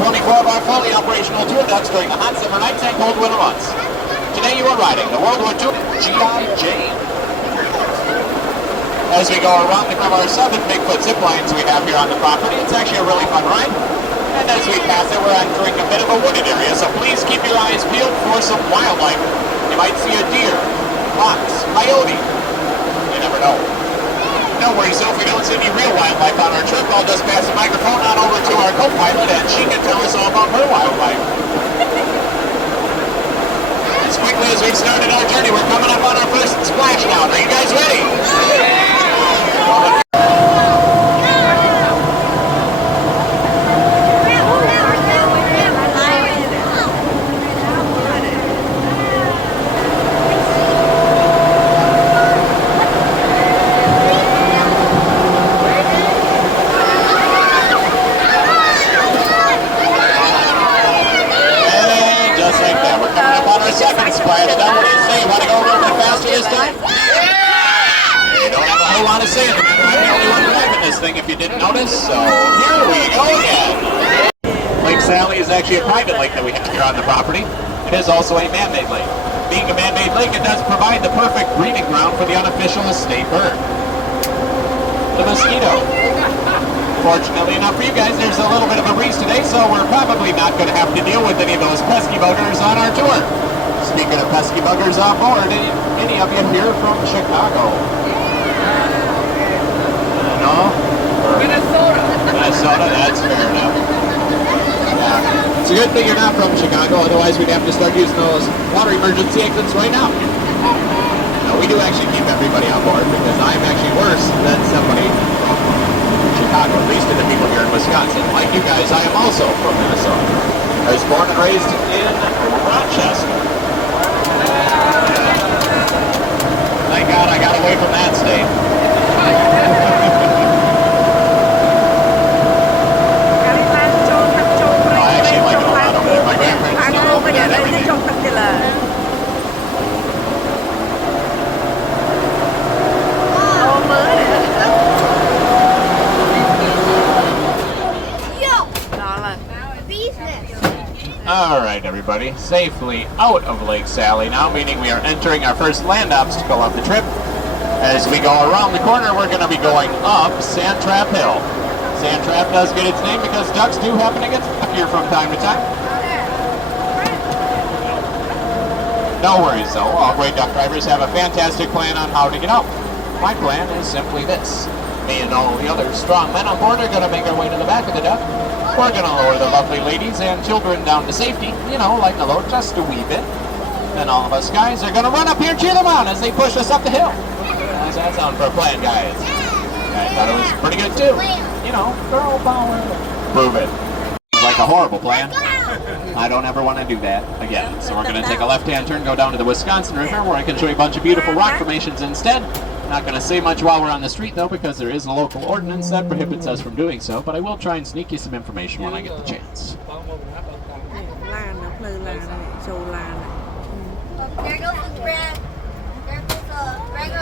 24-bar fully operational tour ducks during the hot summer nights and cold winter months. Today you are riding the World War II G.I. Jane. As we go around from our 7 Bigfoot zip lines we have here on the property, it's actually a really fun ride. And as we pass it, we're entering a bit of a wooded area, so please keep your eyes peeled for some wildlife. You might see a deer, fox, coyote. You never know. No worries, so if we don't see any real wildlife on our trip, I'll just pass the microphone on over to our co-pilot and she can tell us all about her wildlife. As quickly as we've started our journey, we're coming up on our first splashdown. Are you guys ready? Second splashdown. What do you say? You want to go a little bit faster this time? Yeah! You don't have a whole lot to say. I'm the only one driving this thing if you didn't notice. So here we go again. Lake Sally is actually a private lake that we have here on the property. It is also a man-made lake. Being a man-made lake, it does provide the perfect breeding ground for the unofficial state bird, the mosquito. Fortunately enough for you guys, there's a little bit of a breeze today, so we're probably not going to have to deal with any of those pesky buggers on our tour. Speaking of pesky buggers on board, any of you here from Chicago? No? Minnesota, that's fair enough. Yeah. It's a good thing you're not from Chicago, otherwise we'd have to start using those water emergency exits right now. No, we do actually keep everybody on board because I'm actually worse than somebody from Chicago, at least to the people here in Wisconsin. Like you guys, I am also from Minnesota. I was born and raised in Rochester. Thank God I got away from that state. I actually like it a lot over there. My grandparents still over there and everything. Alright everybody, safely out of Lake Sally now, meaning we are entering our first land obstacle of the trip. As we go around the corner, we're going to be going up Sand Trap Hill. Sand Trap does get its name because ducks do happen to get stuck here from time to time. No worries though, all great duck drivers have a fantastic plan on how to get out. My plan is simply this. Me and all the other strong men on board are going to make our way to the back of the duck. We're going to lower the lovely ladies and children down to safety, you know, like the load just a wee bit. Then all of us guys are going to run up here and cheer them on as they push us up the hill. How's that sound for a plan, guys? I thought it was pretty good too. You know, girl power. Prove it. Like a horrible plan. I don't ever want to do that again. So we're going to take a left-hand turn, go down to the Wisconsin River where I can show you a bunch of beautiful rock formations instead. Not going to say much while we're on the street though, because there is a local ordinance that prohibits us from doing so, but I will try and sneak you some information when I get the chance. There goes the brand. There goes the regular.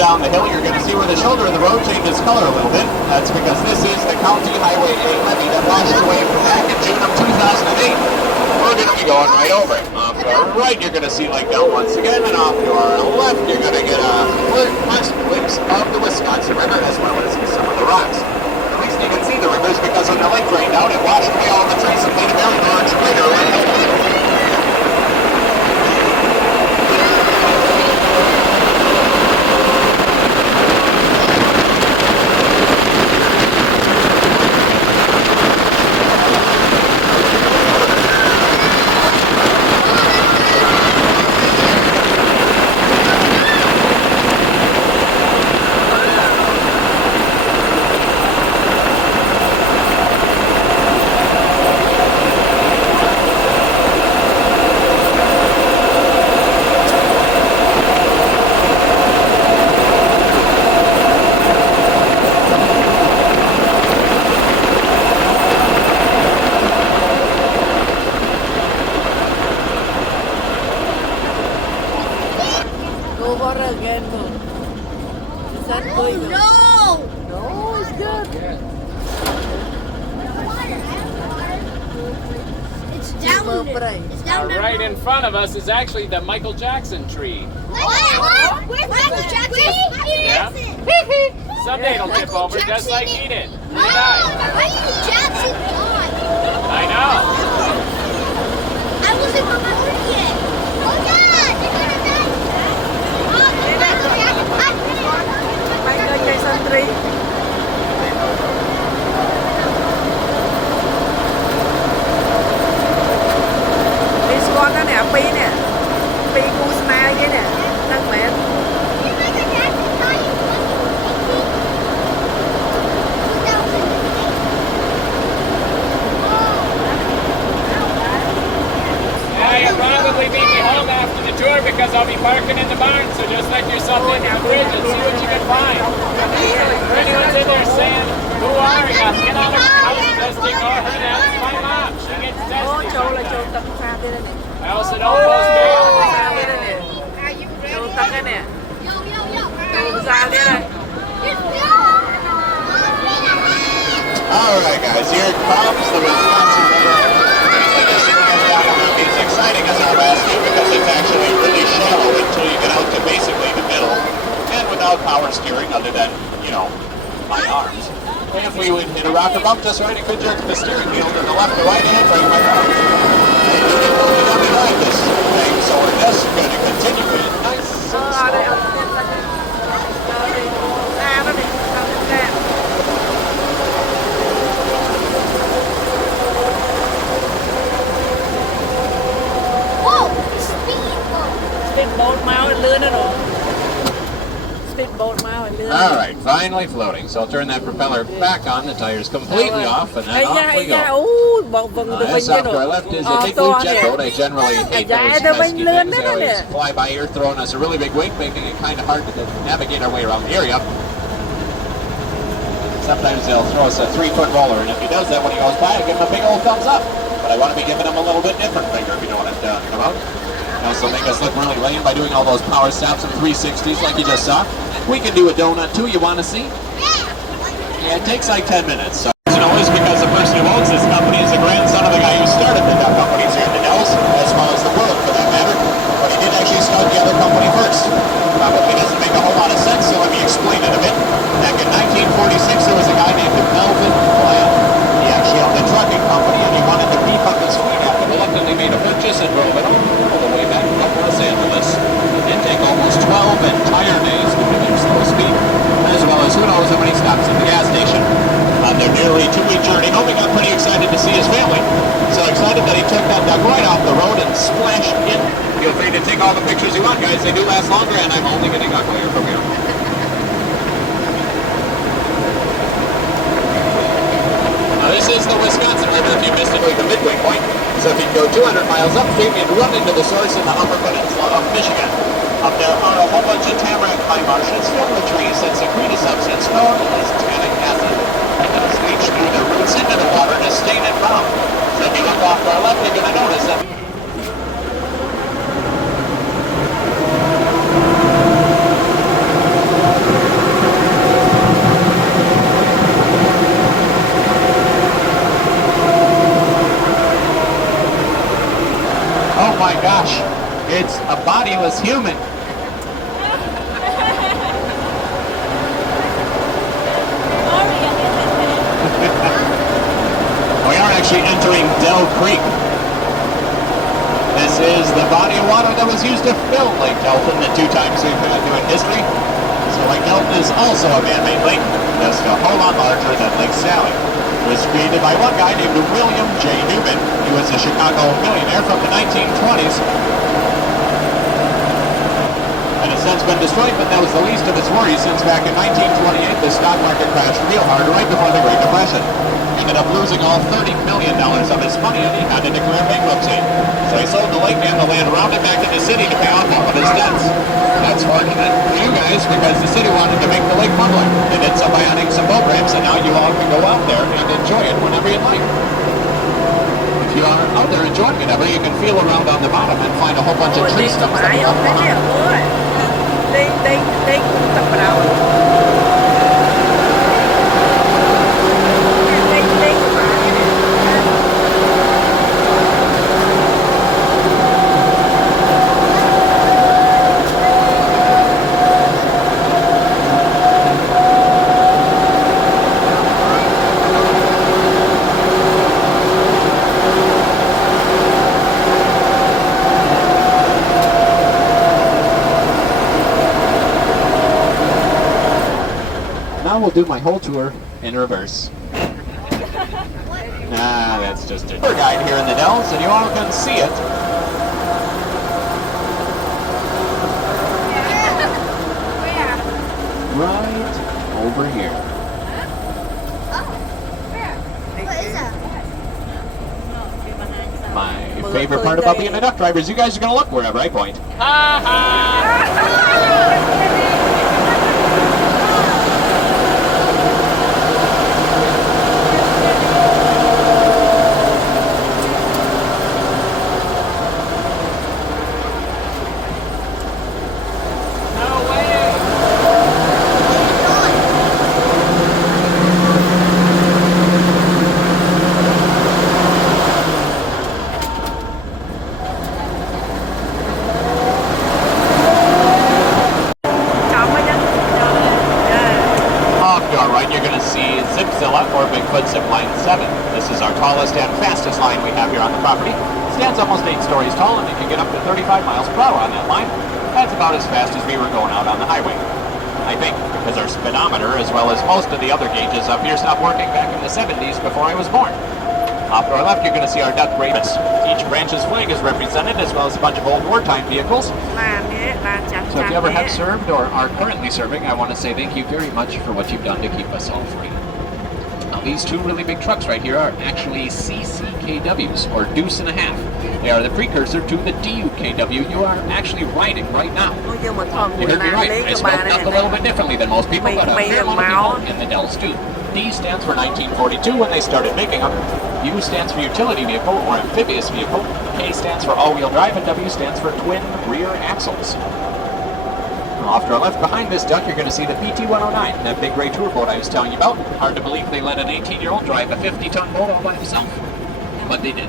Down the hill, you're going to see where the shoulder of the road changes color a little bit. That's because this is the County Highway A levee that washed away from back in June of 2008. We're going to be going right over it. Off to our right, you're going to see Lake Down once again, and off to our left, you're going to get a first glimpse of the Wisconsin River, as well as some of the rocks. The reason you can see the river is because when the lake drained out, it washed away all the trees and made a very large crater right over it. It's Now, down there. right in front of us is actually the Michael Jackson tree. What? Where's Michael Jackson? Yeah. Someday it'll tip over just like he did. He died. Michael Jackson died. I know. I wasn't on my hood yet. Oh God! They're gonna die. Oh, Michael Jackson. Michael Jackson tree. Đi con đó nè, Pi nè. Pi Kuzma với nè. Tân mẹ. Michael Jackson died in 2008. Yeah, you'll probably meet me home after the tour because I'll be parking in the barn, so just let yourself in the bridge and see what you can find. If anyone's in there saying, who are you? Get out of her house and just ignore her. That's my mom. She gets Ô, tested. chỗ là chỗ tập xa thế này. I also don't post bail. Xa thế này nè. Chỗ tập cái nè. Yo, yo, yo. Chỗ xa thế này. All right, guys, here comes the Wisconsin River. It's exciting as all last year because it's actually really shallow until you get out to basically the middle, and without power steering other than, you know, my arms. If we would hit a rock or bump just right, it could jerk the steering wheel to the left or right and break my arms. And you can move it on behind this thing, so we're just going to continue it nice and Ở đây, slow. ở đây. Chờ đi. Xa đó đi. Sao đi ra. Whoa! Speedboat. Speedboat máu lươn đó rồi. Speedboat máu lươn. All right, finally floating. So I'll turn that propeller back on, the tire's completely off, and then off we go. Ui, bọn vần từ This bên off to our left is a big to blue jet nè. boat. I generally hate Dạ, those từ pesky bên lươn things. They đó always nè. fly by here, throwing us a really big wake, making it kind of hard to navigate our way around the area. Sometimes they'll throw us a 3-foot roller, and if he does that when he goes by, I give him a big old thumbs up. But I want to be giving him a little bit different finger, if you know what I'm talking about. Also make us look really lame by doing all those power stops and 360s like you just saw. We can do a donut too, you want to see? Yeah, it takes like 10 minutes. So, you know, it's because the person who owns this company is the grandson of the guy who started the duck companies here in the Dells, as well as the world for that matter. But he did actually start the other company first. Probably doesn't make a whole lot of sense, so let me explain it a bit. Back in 1946, there was a guy named Melvin Bland. He actually owned a trucking company, and he wanted to beef up his fleet after reluctantly made a purchase and drove it all the way back from Los Angeles. It did take almost 12 entire days to reach slow speed, as well as who knows how many stops at the gas station. On their nearly 2-week journey home, he got pretty excited to see his family. So excited that he took that duck right off the road and splashed in. Feel free to take all the pictures you want, guys. They do last longer, and I'm only getting uglier from here. Now this is the Wisconsin River. If you missed it, the midway point. So if you go 200 miles upstream, you'd run into the source in the Upper Peninsula of Michigan. Up there are a whole bunch of tamarack pine marshes filled with trees that secrete a substance known as tannic acid. That is leached through the roots into the water to stain it brown. So if you look off to our left, you're going to notice that. Oh my gosh, it's a bodiless human. We are actually entering Dell Creek. This is the body of water that was used to fill Lake Delton the 2 times we've been doing history. So Lake Delton is also a man-made lake, just a whole lot larger than Lake Sally. It was created by one guy named William J. Newman. He was a Chicago millionaire from the 1920s. And has since been destroyed, but that was the least of its worries since back in 1928 the stock market crashed real hard right before the Great Depression. He ended up losing all $30 million of his money and he had to declare bankruptcy. So he sold the lake and the land around it back to the city to pay off all of his debts. That's fortunate for you guys because the city wanted to make the lake public. They did so by adding some boat ramps and now you all can go out there and enjoy it whenever you'd like. If you are out there enjoying it ever, you can feel around on the bottom and find a whole bunch of Ôi, tree đi stumps that mãi are không thấy behind. nè. Ôi. Đi tập đầu. Đi mãi nè. will do my whole tour in reverse. Nah, that's just a tour guide here in the Dells, and you all can see it. Right over here. What is that? My favorite part about being a duck driver is you guys are going to look wherever I point. Ha ha! Or Bigfoot Zip Line 7. This is our tallest and fastest line we have here on the property. It stands almost 8 stories tall, and you can get up to 35 miles per hour on that line. That's about as fast as we were going out on the highway. I think, because our speedometer, as well as most of the other gauges up here, stopped working back in the 70s before I was born. Off to our left, you're going to see our duck bridge. Each branch's flag is represented, as well as a bunch of old wartime vehicles. So if you ever have served or are currently serving, I want to say thank you very much for what you've done to keep us all free. Now, these two really big trucks right here are actually CCKWs, or deuce and a half. They are the precursor to the DUKW you are actually riding right now. You heard me right. I spoke up a little bit differently than most people, but a fair amount of people in the Dells do. D stands for 1942 when they started making them. U stands for utility vehicle or amphibious vehicle. K stands for all-wheel drive, and W stands for twin rear axles. Off to our left behind this duck, you're going to see the PT-109, that big gray tour boat I was telling you about. Hard to believe they let an 18-year-old drive a 50-ton boat all by himself, but they did.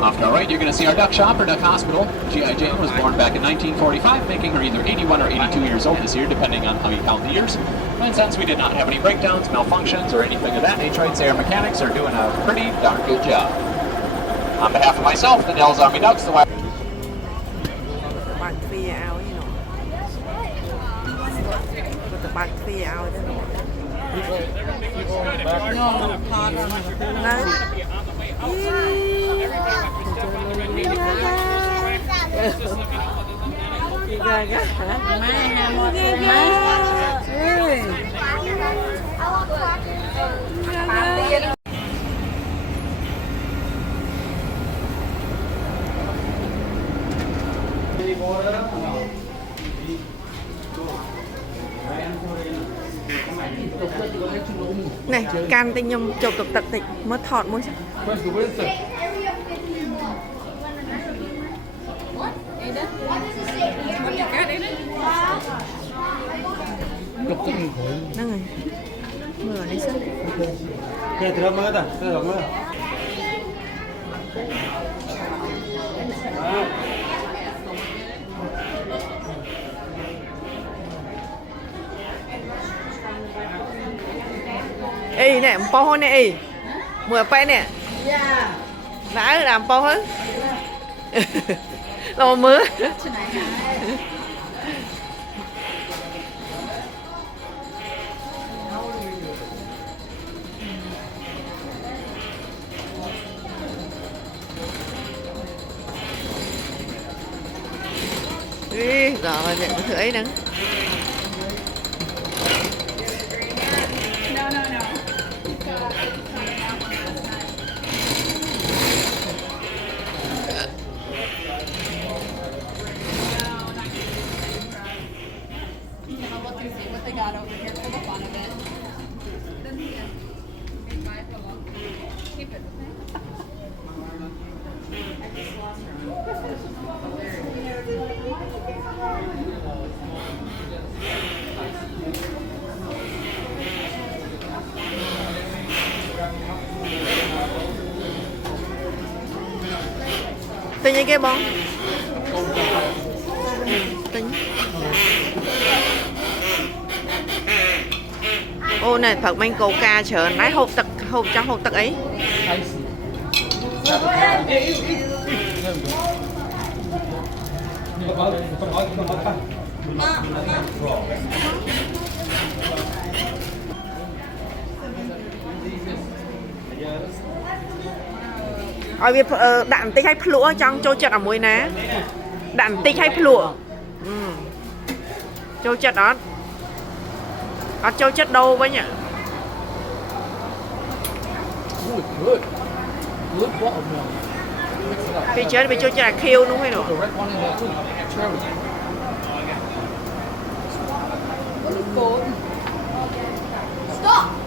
Off to our right, you're going to see our duck shop or duck hospital. G.I. Jane was born back in 1945, making her either 81 or 82 years old this year, depending on how you count the years. And since we did not have any breakdowns, malfunctions, or anything of that nature, I'd say our mechanics are doing a pretty darn good job. On behalf of myself, the Dells Army Ducks, the này can tinh nhung chụp tục tật tịch mất thọt mũi. Nâng rồi. Mưa đi sân. Kaya tira mga ta, tira mga. Ê nè, po hơn nè ê. Mưa pe nè. Đã làm po hơn. Lo mưa. Rồi, để thử ấy nắng. Tính như cái bông. Tính. Ô này Phật mang cầu ca chờ nãy hộp trong hộp tật ấy. ឲ្យវាដាក់បន្តិចឲ្យភ្លក់ចង់ចូលចិត្តអាមួយណាដាក់បន្តិចឲ្យភ្លក់ចូលចិត្តអត់ចូលចិត្តដូរវិញ Ooh, good. Good buttermilk. Mix it up. ពីច្រើនវាចូលចិត្តអាខៀវនោះឯនោះ The red one in there too. Cherry. Stop.